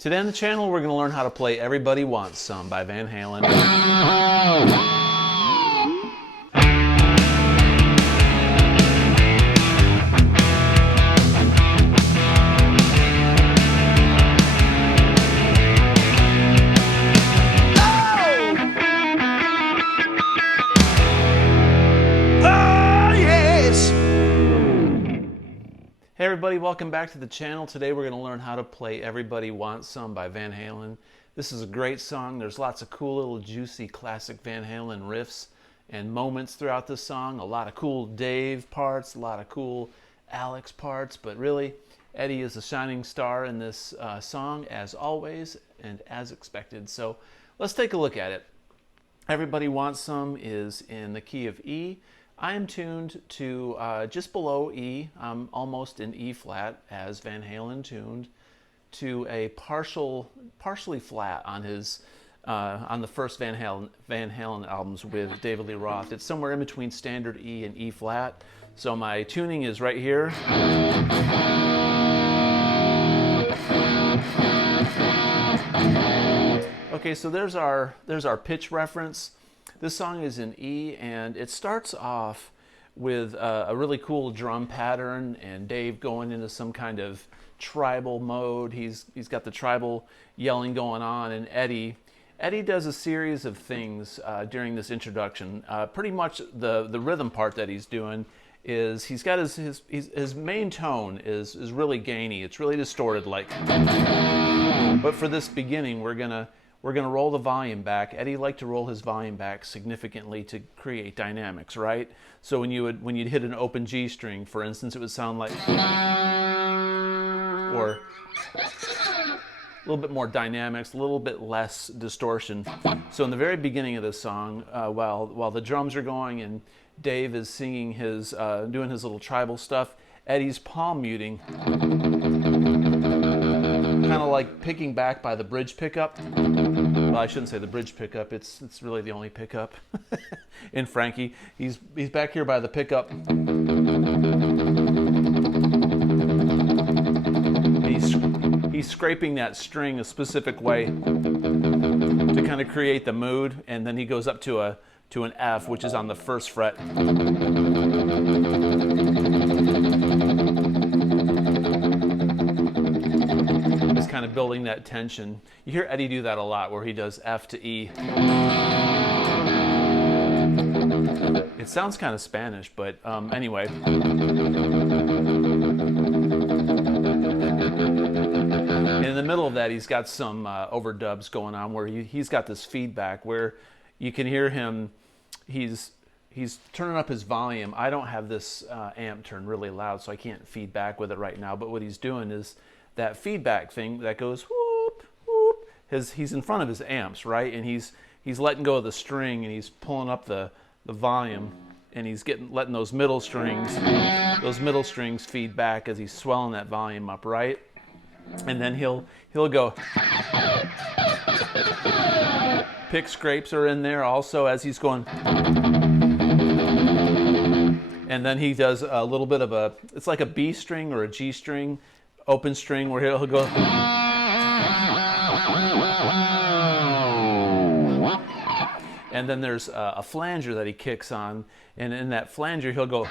Today on the channel, we're going to learn how to play Everybody Wants Some by Van Halen. Hey everybody, welcome back to the channel. Today we're going to learn how to play Everybody Wants Some by Van Halen. This is a great song. There's lots of cool little juicy classic Van Halen riffs and moments throughout this song. A lot of cool Dave parts, a lot of cool Alex parts, but really Eddie is the shining star in this song as always and as expected. So let's take a look at it. Everybody Wants Some is in the key of E. I am tuned to just below E. I'm almost in E flat as Van Halen tuned to a partially flat on his on the first Van Halen albums with David Lee Roth. It's somewhere in between standard E and E flat. So my tuning is right here. Okay, so there's our pitch reference. This song is in E, and it starts off with a really cool drum pattern and Dave going into some kind of tribal mode. He's got the tribal yelling going on, and Eddie does a series of things during this introduction. Pretty much the rhythm part that he's doing is he's got his main tone is really gainy. It's really distorted, like. But for this beginning, we're gonna roll the volume back. Eddie liked to roll his volume back significantly to create dynamics, right? So when you'd hit an open G string, for instance, it would sound like, or a little bit more dynamics, a little bit less distortion. So in the very beginning of this song, while the drums are going and Dave is singing his, doing his little tribal stuff, Eddie's palm muting, kind of like picking back by the bridge pickup. Well, I shouldn't say the bridge pickup. It's really the only pickup in Frankie. He's back here by the pickup. He's scraping that string a specific way to kind of create the mood, and then he goes up to an F, which is on the first fret. Kind of building that tension. You hear Eddie do that a lot, where he does F to E. It sounds kind of Spanish, but anyway. In the middle of that, he's got some overdubs going on, where he's got this feedback where you can hear him. He's turning up his volume. I don't have this amp turned really loud, so I can't feedback with it right now. But what he's doing is that feedback thing that goes whoop whoop. He's in front of his amps, right? And he's letting go of the string, and he's pulling up the volume, and he's letting those middle strings feed back as he's swelling that volume up, right? And then he'll go. Pick scrapes are in there also as he's going. And then he does a little bit of it's like a B string or a G string, open string, where he'll go. And then there's a flanger that he kicks on, and in that flanger he'll go.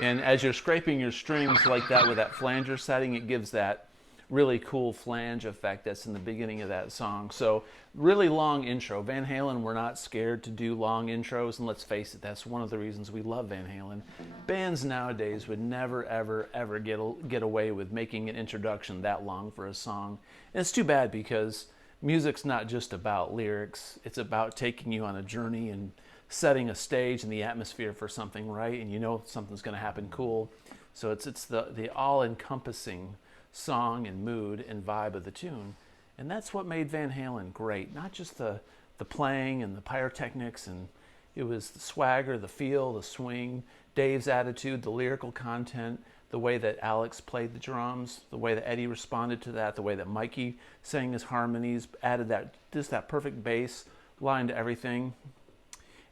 And as you're scraping your strings like that with that flanger setting, it gives that really cool flange effect that's in the beginning of that song. So really long intro. Van Halen were not scared to do long intros, and let's face it, that's one of the reasons we love Van Halen. Bands nowadays would never ever get away with making an introduction that long for a song. And it's too bad, because music's not just about lyrics. It's about taking you on a journey and setting a stage and the atmosphere for something, right? And you know something's going to happen cool. So it's the all-encompassing song and mood and vibe of the tune. And that's what made Van Halen great. Not just the playing and the pyrotechnics, and it was the swagger, the feel, the swing, Dave's attitude, the lyrical content, the way that Alex played the drums, the way that Eddie responded to that, the way that Mikey sang his harmonies, added that perfect bass line to everything.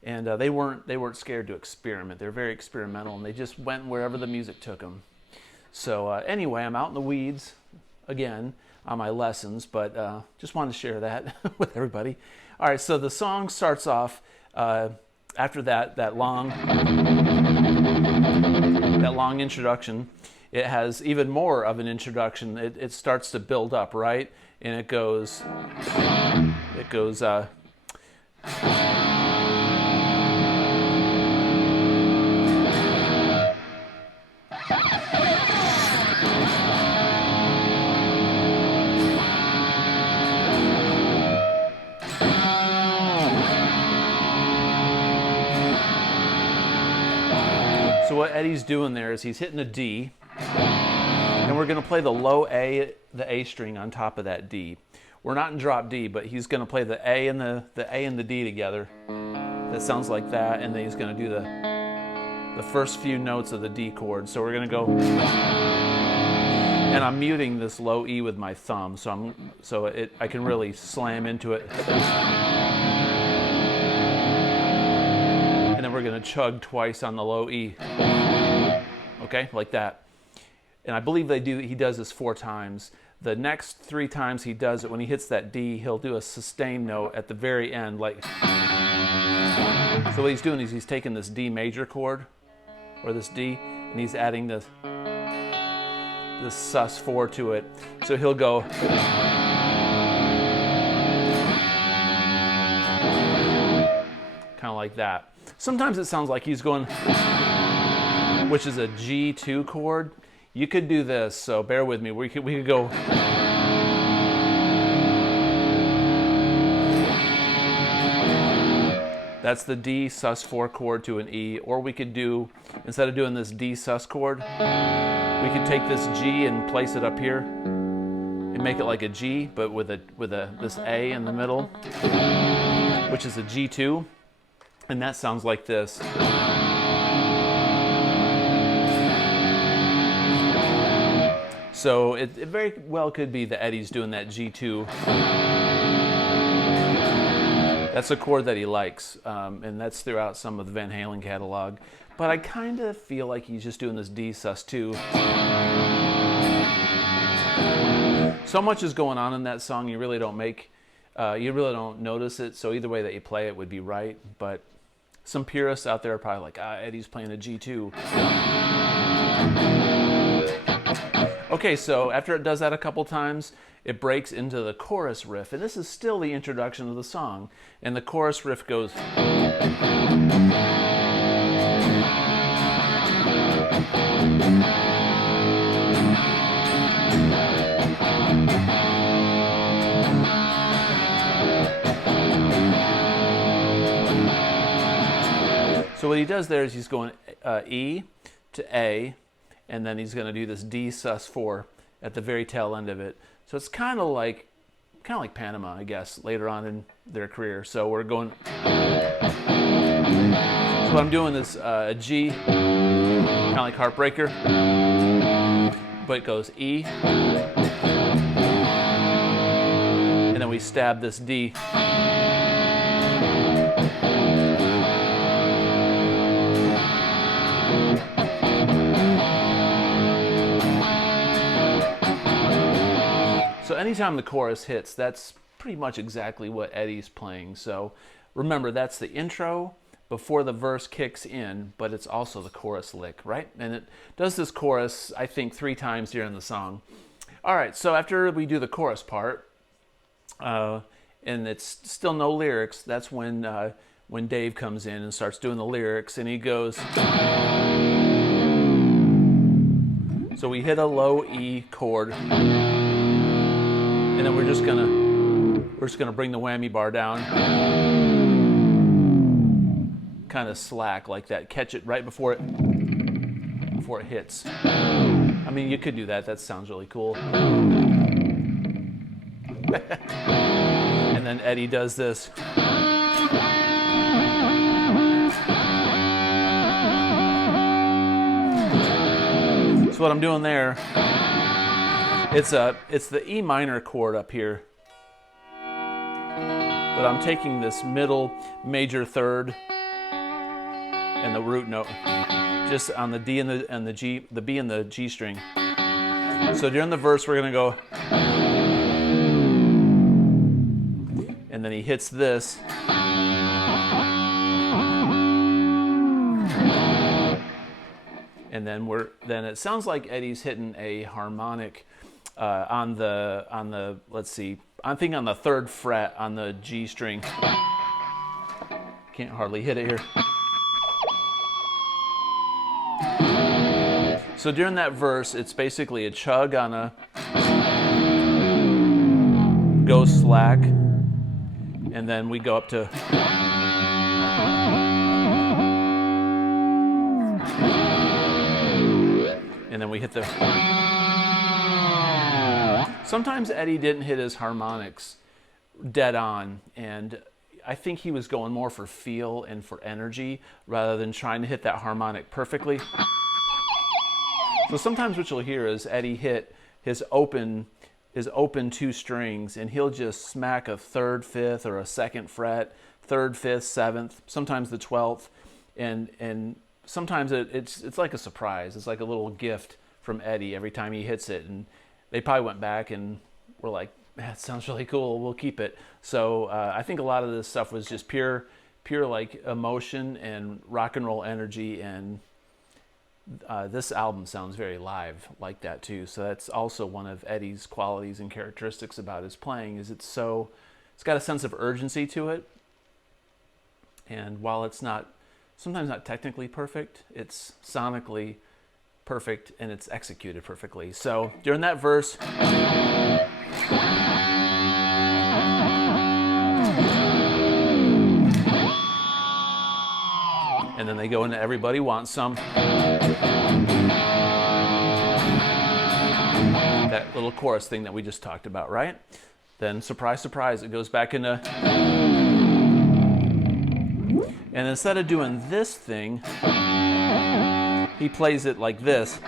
And they weren't scared to experiment. They're very experimental, and they just went wherever the music took them. So anyway, I'm out in the weeds. again on my lessons, but just wanted to share that with everybody. All right, so the song starts off after that long introduction. It has even more of an introduction. It starts to build up, right? And it goes. So what Eddie's doing there is he's hitting a D, and we're going to play the low A, the A string on top of that D. We're not in drop D, but he's going to play the A and the A and the D together. That sounds like that, and then he's going to do the first few notes of the D chord. So we're going to go, and I'm muting this low E with my thumb, so I can really slam into it. And then we're going to chug twice on the low E. Okay, like that. And I believe he does this 4 times. The next 3 times he does it, when he hits that D, he'll do a sustained note at the very end. Like, so what he's doing is he's taking this D major chord, or this D, and he's adding this sus4 to it. So he'll go, kind of like that. Sometimes it sounds like he's going, which is a G2 chord. You could do this, so bear with me. We could go. That's the D sus4 chord to an E. Or we could do, instead of doing this D sus chord, we could take this G and place it up here and make it like a G, but with this A in the middle, which is a G2. And that sounds like this. So it very well could be that Eddie's doing that G2. That's a chord that he likes, and that's throughout some of the Van Halen catalog. But I kind of feel like he's just doing this D sus2. So much is going on in that song, you really don't notice it. So either way that you play it would be right. But some purists out there are probably like, Eddie's playing a G2. Okay, so after it does that a couple times, it breaks into the chorus riff. And this is still the introduction of the song. And the chorus riff goes. So what he does there is he's going E to A, and then he's going to do this D sus4 at the very tail end of it. So it's kind of like Panama, I guess, later on in their career. So we're going. So what I'm doing is a G, kind of like Heartbreaker, but it goes E, and then we stab this D. So anytime the chorus hits, that's pretty much exactly what Eddie's playing. So remember, that's the intro before the verse kicks in, but it's also the chorus lick, right? And it does this chorus, I think, 3 times during the song. All right, so after we do the chorus part, and it's still no lyrics, that's when Dave comes in and starts doing the lyrics, and he goes. So we hit a low E chord. And then we're just gonna bring the whammy bar down, kind of slack like that. Catch it right before it hits. I mean, you could do that. That sounds really cool. And then Eddie does this. So what I'm doing there. It's the E minor chord up here, but I'm taking this middle major third and the root note just on the D and the G, the B and the G string. So during the verse, we're going to go, and then he hits this. And then it sounds like Eddie's hitting a harmonic on the let's see, I think on the 3rd fret on the G string. Can't hardly hit it here. So during that verse, it's basically a chug on a go slack, and then we go up to and then we hit the. Sometimes Eddie didn't hit his harmonics dead on, and I think he was going more for feel and for energy rather than trying to hit that harmonic perfectly. So sometimes what you'll hear is Eddie hit his open 2 strings, and he'll just smack a 3rd, 5th, or a 2nd fret, 3rd, 5th, 7th, sometimes the 12th, and sometimes it's like a surprise. It's like a little gift from Eddie every time he hits it, and they probably went back and were like, that sounds really cool, we'll keep it. So I think a lot of this stuff was just pure like emotion and rock and roll energy, and this album sounds very live like that too. So that's also one of Eddie's qualities and characteristics about his playing, is it's got a sense of urgency to it, and while it's sometimes not technically perfect, it's sonically perfect, and it's executed perfectly. So during that verse, and then they go into Everybody Wants Some. That little chorus thing that we just talked about, right? Then surprise, surprise, it goes back into. And instead of doing this thing, he plays it like this.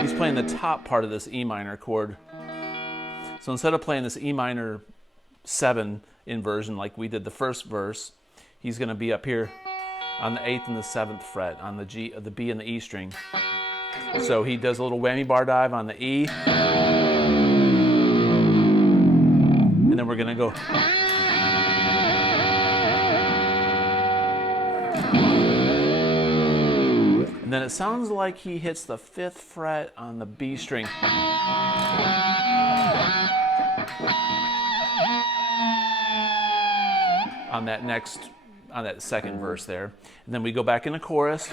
He's playing the top part of this E minor chord. So instead of playing this E minor 7 inversion like we did the first verse, he's going to be up here on the 8th and the 7th fret on the G, the B and the E string. So he does a little whammy bar dive on the E, and then we're going to go. And then it sounds like he hits the 5th fret on the B string. On that 2nd verse there. And then we go back in the chorus.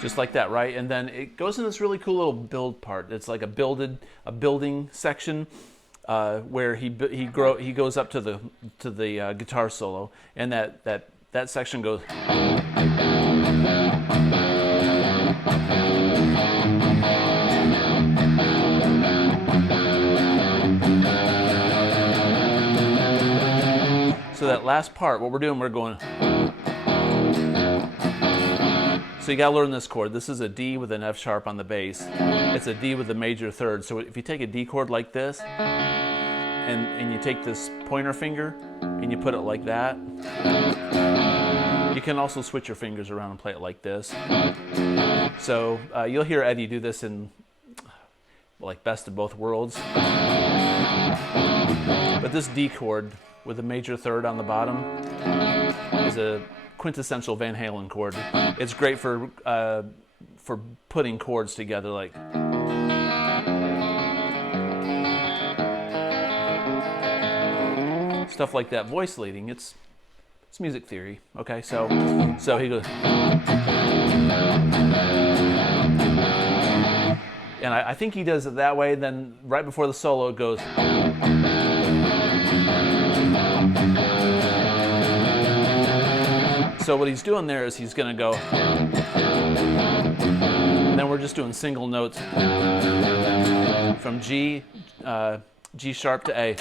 Just like that, right? And then it goes in this really cool little build part. It's like a building section where he goes up to the guitar solo, and that section goes. So that last part, what we're doing, we're going. So you gotta learn this chord. This is a D with an F sharp on the bass. It's a D with a major 3rd. So if you take a D chord like this, and you take this pointer finger and you put it like that, you can also switch your fingers around and play it like this. So you'll hear Eddie do this in like Best of Both Worlds. But this D chord with a major 3rd on the bottom is a quintessential Van Halen chord. It's great for putting chords together, like. Stuff like that, voice leading. It's music theory. Okay, so he goes. And I think he does it that way. Then right before the solo, it goes. So what he's doing there is he's going to go, and then we're just doing single notes from G sharp to A.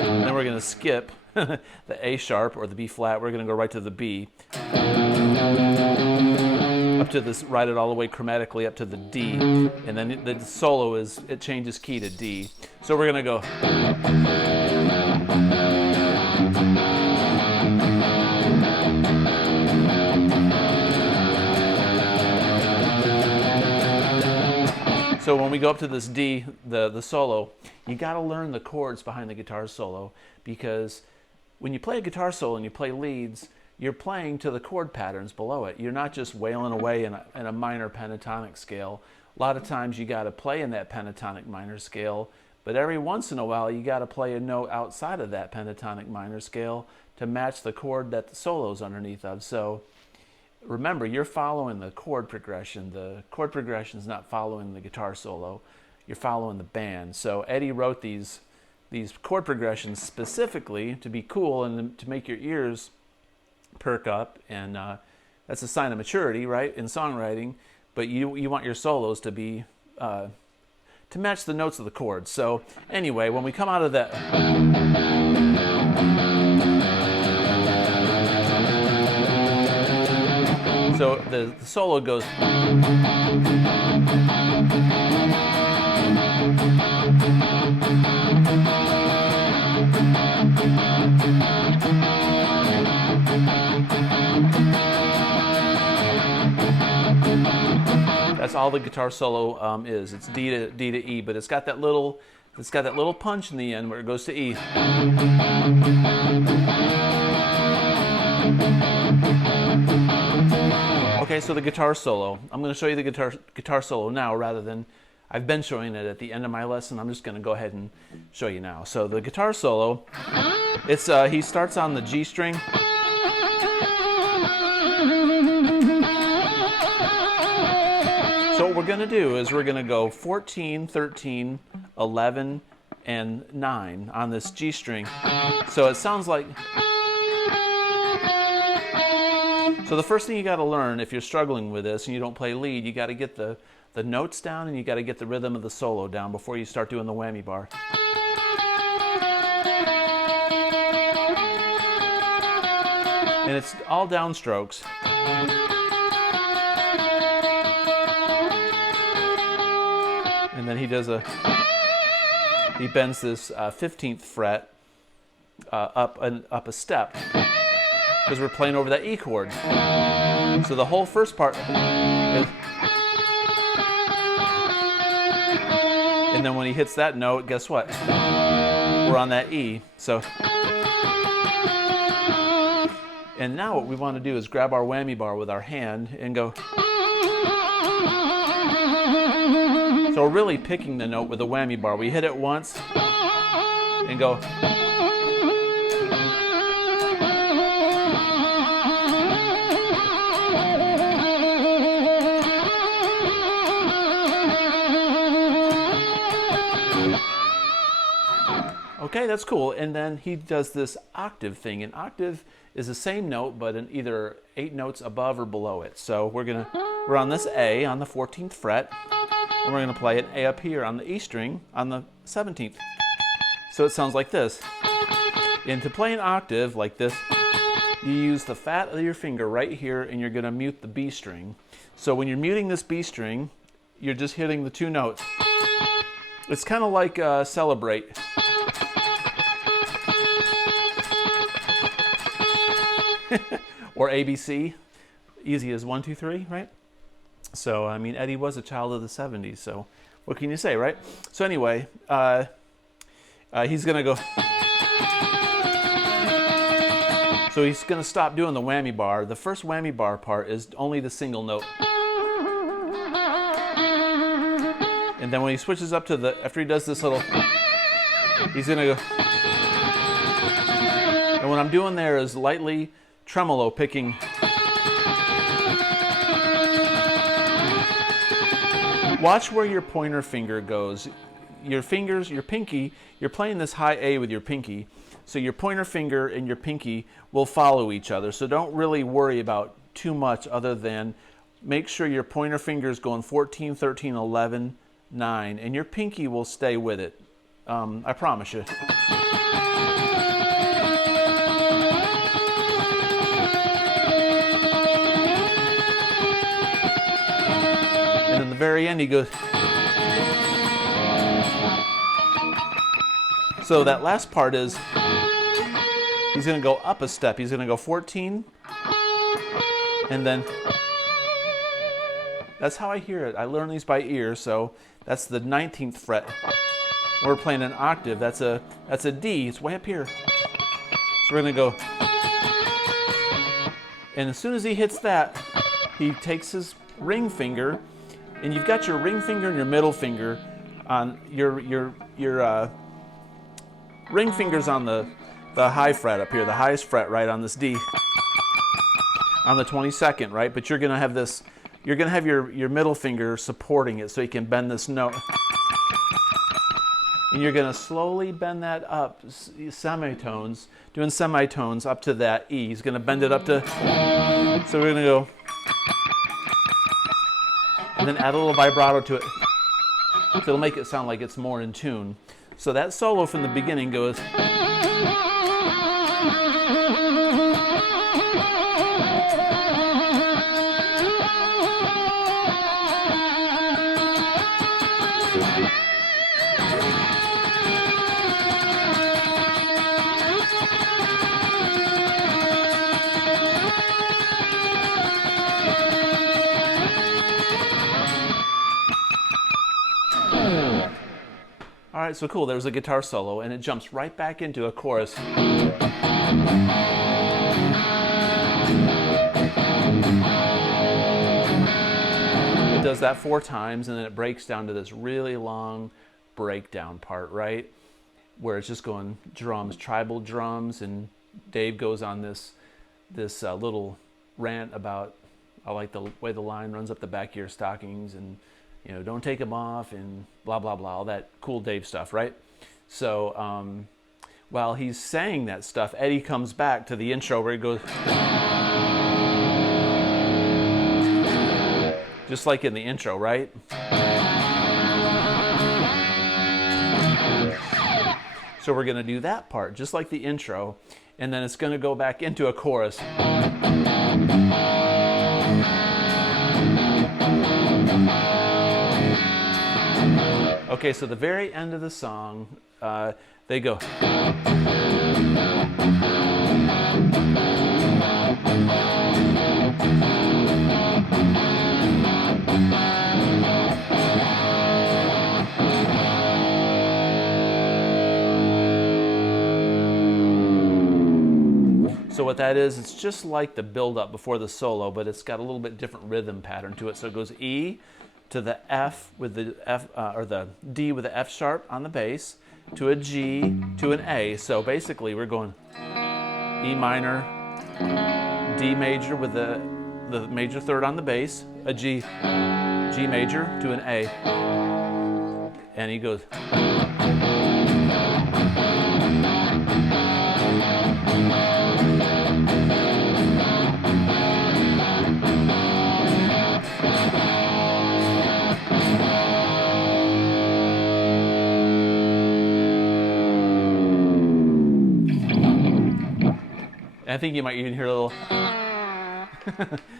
And then we're going to skip the A sharp or the B flat. We're going to go right to the B. up to this, write it all the way chromatically up to the D, and then the solo it changes key to D. So we're gonna go. So when we go up to this D, the solo, you got to learn the chords behind the guitar solo, because when you play a guitar solo and you play leads, you're playing to the chord patterns below it. You're not just wailing away in a minor pentatonic scale. A lot of times you got to play in that pentatonic minor scale, but every once in a while you got to play a note outside of that pentatonic minor scale to match the chord that the solo's underneath of. So remember, you're following the chord progression. The chord progression is not following the guitar solo. You're following the band. So Eddie wrote these chord progressions specifically to be cool and to make your ears perk up, and that's a sign of maturity, right, in songwriting. But you want your solos to be to match the notes of the chords. So anyway, when we come out of that, so the solo goes. That's all the guitar solo is. It's D to E, but it's got that little punch in the end where it goes to E. Okay, so the guitar solo. I'm going to show you the guitar solo now, rather than I've been showing it at the end of my lesson. I'm just going to go ahead and show you now. So the guitar solo, it's he starts on the G string. So what we're going to do is we're going to go 14, 13, 11, and 9 on this G string. So it sounds like... So the first thing you got to learn, if you're struggling with this and you don't play lead, you got to get the notes down, and you got to get the rhythm of the solo down before you start doing the whammy bar. And it's all downstrokes. And then he bends this 15th fret up a step, because we're playing over that E chord. So the whole first part is, and then when he hits that note, guess what? We're on that E. So, and now what we want to do is grab our whammy bar with our hand and go. So we're really picking the note with the whammy bar. We hit it once and go. Okay, that's cool. And then he does this octave thing. An octave is the same note, but in either 8 notes above or below it. So we're on this A on the 14th fret, and we're gonna play an A up here on the E string on the 17th. So it sounds like this. And to play an octave like this, you use the fat of your finger right here, and you're gonna mute the B string. So when you're muting this B string, you're just hitting the 2 notes. It's kind of like Celebrate. Or ABC, easy as 1, 2, 3, right? So, I mean, Eddie was a child of the 70s, so what can you say, right? So anyway, he's gonna go. So he's gonna stop doing the whammy bar. The first whammy bar part is only the single note. And then when he switches up to after he does this little, he's gonna go. And what I'm doing there is lightly tremolo picking. Watch where your pointer finger goes. Your fingers, your pinky, you're playing this high A with your pinky, so your pointer finger and your pinky will follow each other. So don't really worry about too much, other than make sure your pointer finger is going 14, 13, 11, 9, and your pinky will stay with it. I promise you. end he goes. So that last part is he's going to go up a step. He's going to go 14, and then that's how I hear it. I learn these by ear, so that's the 19th fret. We're playing an octave. That's a D. It's way up here. So we're going to go, and as soon as he hits that, he takes his ring finger, and you've got your ring finger and your middle finger on your ring finger's on the high fret up here, the highest fret, right, on this D, on the 22nd, right? But you're going to have this, you're going to have your middle finger supporting it so you can bend this note. And you're going to slowly bend that up, semitones, doing semitones up to that E. He's going to bend it up to, so we're going to go, and then add a little vibrato to it. So it'll make it sound like it's more in tune. So that solo from the beginning goes. All right, so cool, there's a guitar solo, and it jumps right back into a chorus. It does that 4 times, and then it breaks down to this really long breakdown part, right? Where it's just going drums, tribal drums, and Dave goes on this little rant about, I like the way the line runs up the back of your stockings, and you know, don't take them off, and blah, blah, blah, all that cool Dave stuff, right? So while he's saying that stuff, Eddie comes back to the intro where he goes, just like in the intro, right? So we're going to do that part, just like the intro, and then it's going to go back into a chorus. Okay, so the very end of the song, they go. So what that is, it's just like the build-up before the solo, but it's got a little bit different rhythm pattern to it. So it goes E to the F with the F, or the D with the F sharp on the bass, to a G, to an A. So basically we're going E minor, D major with the major third on the bass, a G, G major to an A. And he goes. I think you might even hear a little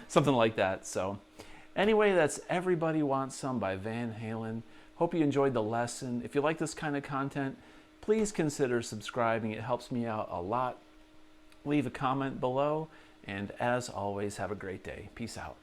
something like that. So anyway, that's Everybody Wants Some by Van Halen. Hope you enjoyed the lesson. If you like this kind of content, please consider subscribing. It helps me out a lot. Leave a comment below, and as always, have a great day. Peace out.